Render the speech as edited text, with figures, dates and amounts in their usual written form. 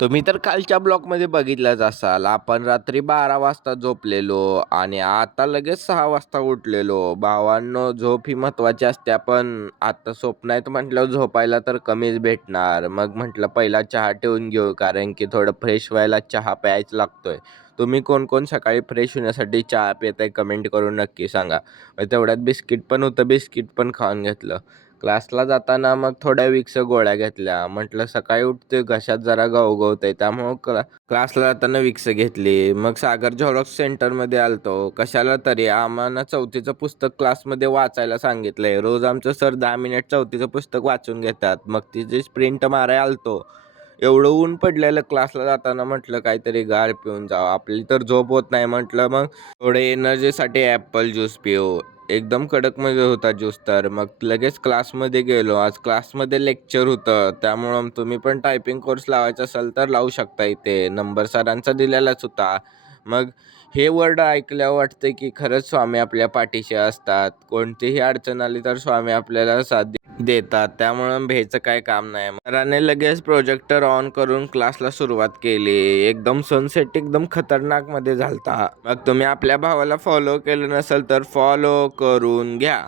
तुम्ही तर कालच्या ब्लॉकमध्ये बघितलंच असाल. आपण रात्री 12 वाजता झोपलेलो आणि आता लगेच 6 वाजता उठलेलो. भावांनो, झोप ही महत्त्वाची असते. पण आता स्वप्न आहेत म्हटल्यावर झोपायला तर कमीच भेटणार. मग म्हटलं पहिला चहा ठेवून घेऊ, कारण की थोडं फ्रेश व्हायला चहा प्यायच लागतोय. तुम्ही कोण-कोण सकाळी फ्रेश होण्यासाठी चहा पिताय कमेंट करून नक्की सांगा. तेवढ्यात बिस्किट पण होतं, बिस्किट पण खाऊन घेतलं. क्लासला जाताना मग थोड्या विक्स गोळ्या घेतल्या. म्हटलं सकाळी उठतोय घशात जरा गवगवतंय, त्यामुळं क्लासला जाताना विक्स घेतली. मग सागर झेरॉक्स सेंटरमध्ये आलतो. कशाला तरी आम्हाला 4थीचं पुस्तक क्लासमध्ये वाचायला सांगितलंय. रोज आमचं सर 10 मिनिट 4थीचं पुस्तक वाचून घेतात. मग तिची स्प्रिंट मारायला आलतो. एवढं ऊन पडलेलं क्लासला जाताना, म्हटलं काहीतरी गार पिऊन जावं. आपली तर झोप होत नाही, म्हटलं मग थोडे एनर्जीसाठी ॲपल ज्यूस पिऊ. एकदम कडकमध्ये होता ज्यूस. तर मग लगेच क्लासमध्ये गेलो. आज क्लासमध्ये लेक्चर होतं, त्यामुळं तुम्ही पण टायपिंग कोर्स लावायचा असेल तर लावू शकता. इथे नंबर सरांचा दिलेलाच होता. मग हे वर्ड ऐकल्यावर वाटतं की खरंच स्वामी आपल्या पाठीशी असतात. कोणतीही अडचण आली तर स्वामी आपल्याला साथ देतात. त्यामुळं भ्यायचं काय काम नाही. सरांनी लगेच प्रोजेक्टर ऑन करून क्लासला सुरुवात केली. एकदम सनसेट एकदम खतरनाक मध्ये झालता. मग तुम्ही आपल्या भावाला फॉलो केलं नसेल तर फॉलो करून घ्या.